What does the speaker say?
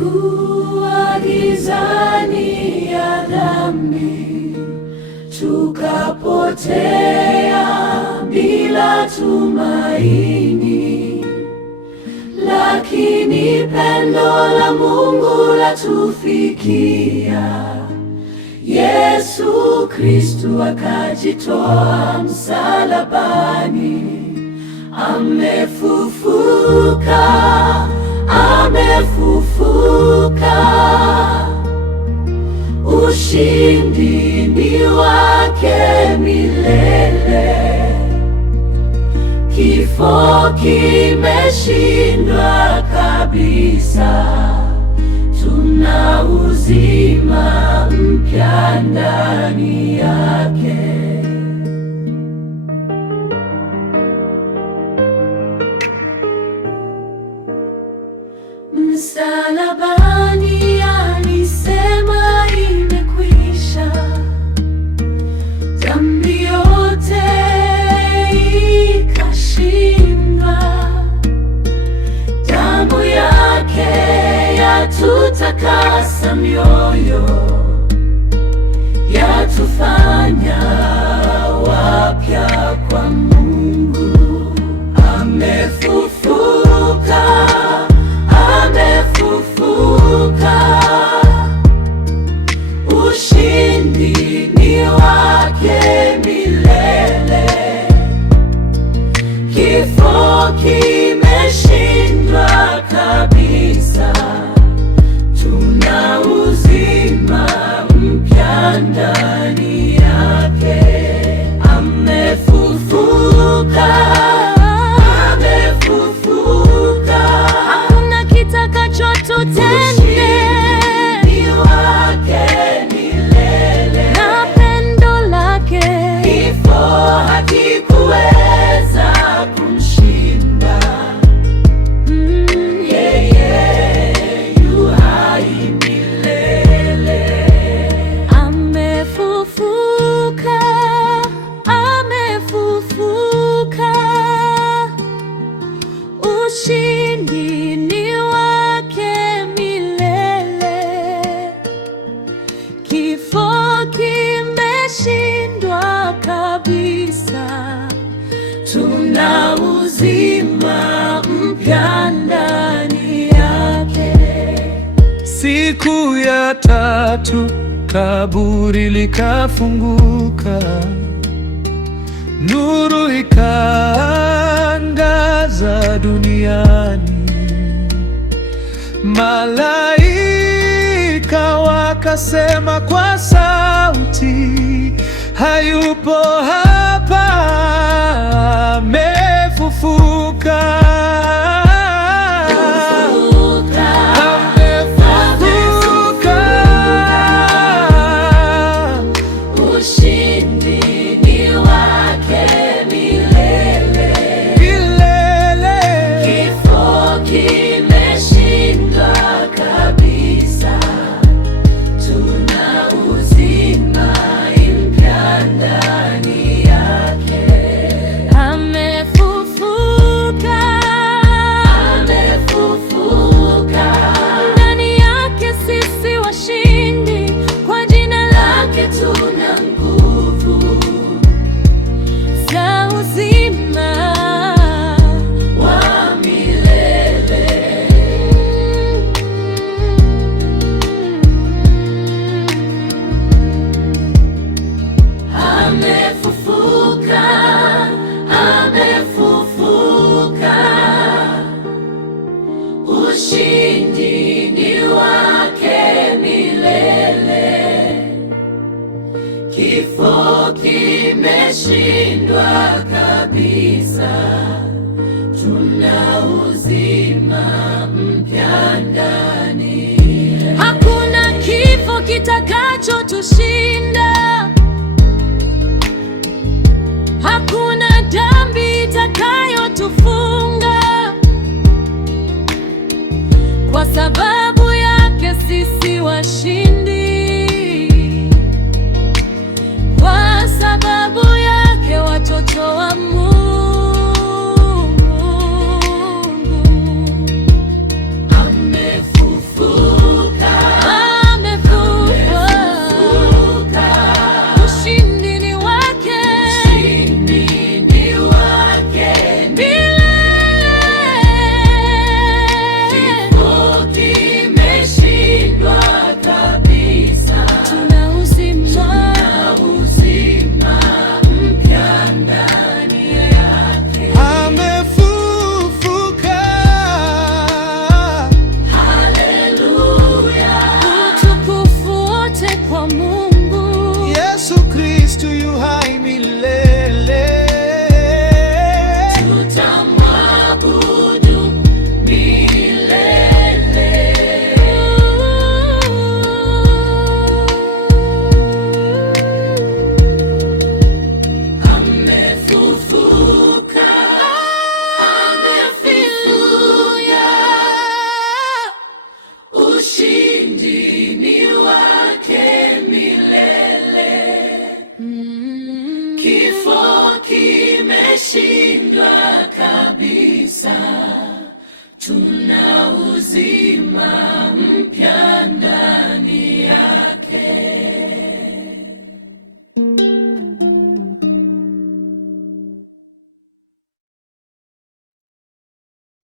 Tulikuwa gizani ya dhambi, tukapotea bila tumaini, lakini pendo la Mungu latufikia. Yesu Kristo akajitoa msalabani, amefufuka, amefufuka. Ushindi ni wake milele, kifo kimeshindwa kabisa. Tuna uzima mpya ndani yake. Msalabani alisema imekwisha, dhambi yote ikashindwa. Damu yake yatutakasa mioyo, yatufanya wapya kwa Mungu. Amefufuka, amefufuka. Ushindi ni wake milele, kifo kimeshindwa kabisa. Tuna uzima mpya ndani yake. Amefufuka, amefufuka. Hakuna kitakachotutende, ni wake milele, na pendo lake kifo hakikuweza kumshinda. Yeye yu hai milele. Amefufuka, amefufuka. Ushindi ni wake milele, kifo kimeshindwa kabisa. Tuna uzima mpya ndani yake. Siku ya tatu kaburi likafunguka, nuru ikaangaza duniani. Malaika wakasema kwa sauti, hayupo hapa, amefufuka. Ushindi ni wake milele, kifo kimeshindwa kabisa. Tuna uzima mpya ndani yake. Amefufuka, amefufuka. Ndani yake sisi washindi, kwa jina lake tuna nguvu za uzima wa milele. Amefufuka, amefufuka. Ushindi ni wake milele, kifo kimeshindwa kabisa. Tuna uzima mpya ndani. Hakuna kifo kitakachotushinda, hakuna dhambi itakayotufunga. Kwa sababu yake sisi washindi, kwa sababu yake watoto wa Mungu. Amefufuka. ushindi ni wake milele. Kifo kimeshindwa kabisa, tuna uzima mpya ndani